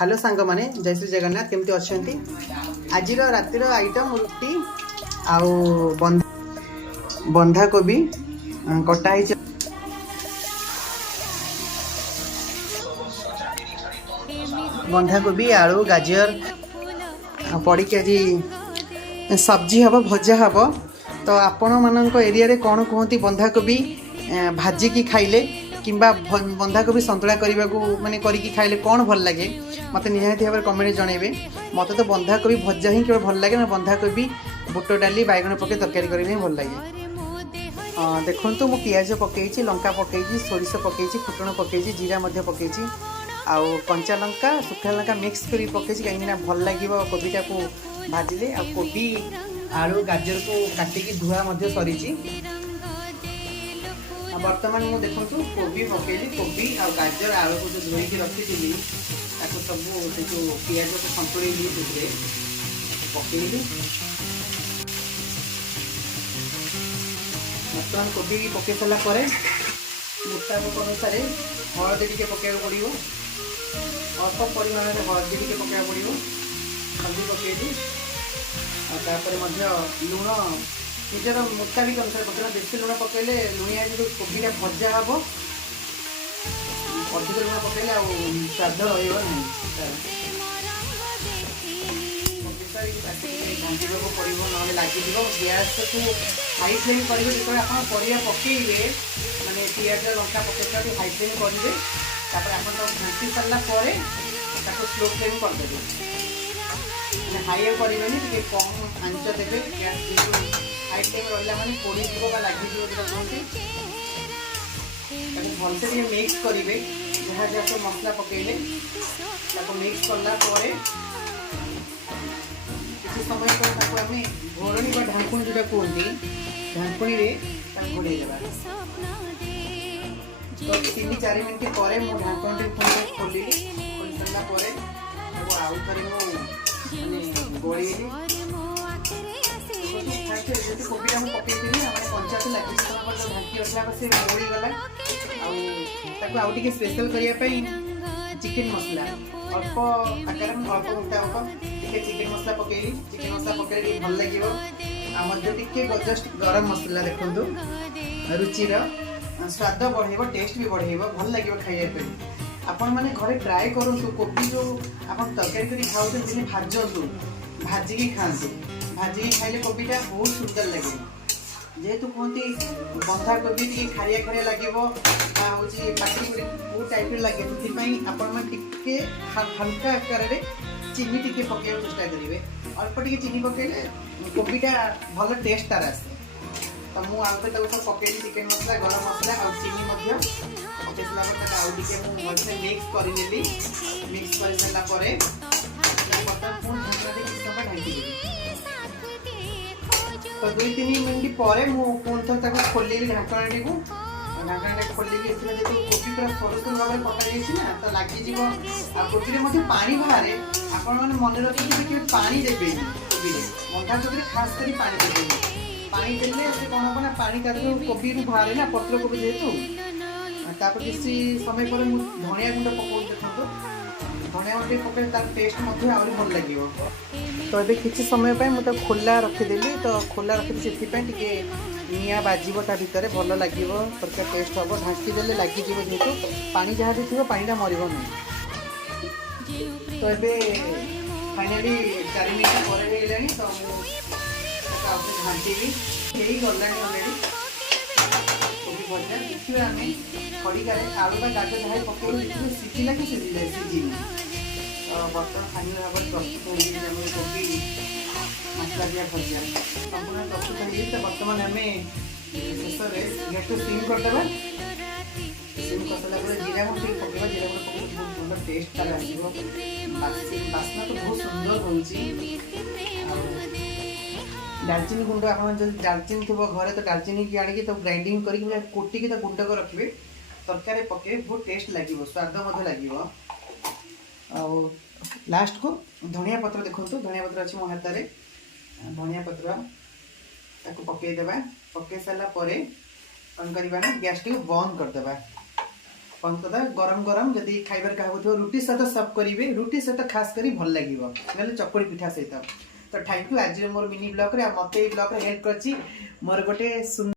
Hello सांग माने जय श्री जगन्नाथ केमती अच्छे आज रातिर आइटम रुटी आउ बंधा कोबी कटा बंधा कोबी आलू गाजर पड़ी के आज सब्जी हम भजा हम तो आपण मान एरिया रे कौन कहती बंधा कोबी भाजिकी खाइले किंबा बंधा कोबी संतुला करने को माने करिकी खाइले कौन भल लगे मत निहाती भाव कमेंट जनइबे। मत तो बंधा कोबी भजा ही केवल भल लगे ना बंधा कोबी बुट डाली बैगन पके तरकारी करने भल लगे। देखु मु पियाज पकई लंका पकई सोरिष पकई फुटण पकई जीरा पकई आउ कंचा लंका सुखा लंका मिक्स कर पकई कहीं भल लगे कोबीटा को भाजिले आ कोबी आलू गाजर को काटिकी धुआ सरी बर्तमान मुझे देखो कोबी पकेली कोबी आ गाजर आलू को जो धोईकी रखी सब जो पियाज को सतुड़ी पकेली बर्तमान कोबी पकई सारा मुताबिक अनुसार हलदी टी पकड़ा पड़ो अल्प परिमाण में हलदी टी पकड़ा पड़ो हल्दी पकेली लुण निजर मुताबिक अनुसार पकड़ा बेसी लुण पकड़े लुणिया जो कोबीटा भजा हम अधिक लुण पकड़े स्वाद रही भांजा पड़ो ना लगे गैस को हाई फ्लेम करेंगे जो आप परिया पकड़े मानने पियाज लंका पकड़ हाई फ्लेम करेंगे आप घाटी सारापर स्लो फ्लेम करदे हाई करेंगे कम आंच देवे गैस हाई फ्लेम रहा मैंने पोड़ी लगे जो कहते भलसे मिक्स करेंगे जहाँ जहाँ सब मसला पकड़े मिक्स कलापर किसी समय पर आम घोरणी ढांकुणी जोटा कहते ढांकुणी घोड़े तो 3-4 मिनट पर ढांकुणी खोली सारापर आउ थे गोड़ेली कोबीटा मुझे पकईली कंचा था ढांकी रखा से मोड़ीगला आउटे स्पेशल करने चिकेन मसला अल्प आकार अल्प मुताबक चिकेन मसला पकईली चिकेन मसला पकड़े भल लगे टे जस्ट गरम मसला देखो रुचि स्वाद बढ़ेब टेस्ट भी बढ़ेब भल लगे खाइए आपण मैंने घरे ट्राए करूँ कोबी जो आप तरकारी कर खाऊँ भाजतु भाजिकी खाँतु भाजिकी खाइले कोबीटा बहुत सुंदर लगे जेहेतु कहती बंधा कोबी टी खारिया खारिया लगे हूँ पाटी बहुत टाइप लगे से हल्का आकार चीनी टी पकड़ चेष्टा करेंगे अल्प टे चीनी पकड़े कोबीटा भल टेस्ट तार आसे तो मुझे सब पकड़ी चिकेन मसला गरम मसला और चीनी पकड़ सारापर आउटे मिक्स करनेली मिक्स कर सारापर ढांकी तो 2-3 मिनट पर मुझे थोड़ा खोल ढाकणी को ढाकणा खोलिकी कोबी पूरा सर सर भाव पकड़ ना तो लगे कोबी पानी बाहर आपण मैंने मन रखिए देखिए पानी देवे कोबी बंधा कोबी खास कर पानी देवे पानी देले से कौन हम ना पानी का कोबी बाहर ना पत्र कोबी जेहेतु किसी समय पर धनिया गुंड पकाऊ देखो धनिया गुंड पकड़े तार टेस्ट आहरी भल लगे तो ये किसी समय पर मुझे खोला रखीदेली तो खोला रखी से निआ बाजिब ता भितर भल लगे तरकारी टेस्ट हम ढांकी देले लगे जेहेतु पानी जहाँ भी थी पानीटा मरब नहीं तो ये फाइनाली 4 मिनट पर तो घाटी भी गला अलरेडी कोबी भजा देखिए आम खड़िकार आलू बा गाजर जहाँ पकड़ देखिए सीझला कि सीझी तो बर्तमान फाइनाल भाव प्रस्तुत हो कोबी मसला दिया भजा संपूर्ण प्रस्तुत हो बर्तमान आम शेष गैस को सिम करदे सिम करसाला जीरा गुंड पकड़ा जीरा गुंड पकड़ बहुत भल टेस्ट तार बास्ना तो बहुत सुंदर हो दालचीनी गुंड आप दालचीनी थी घरे तो दालचीनी की आनिकी तो ग्राइंडिंग करके कोटिकी तो गुंड कर रखिए तरकारी पके बहुत टेस्ट लगे स्वाद लगे लास्ट को धनिया पत्र देखो धनिया पत्र अच्छी मो हाथ में धनिया पत्र पकईदे पकई सारापर कौन करवा गैस टी बंद करदे कौन कदा गरम गरम जदि खाइबार क्या रुटी सहित सब करेंगे रुटी सहित खास करी भल लगे चकुड़ी पिठा सहित। तो थैंक यू आज मोर मिनी ब्लॉग रे मत ब्लॉग हेल्प कर मोर गोटे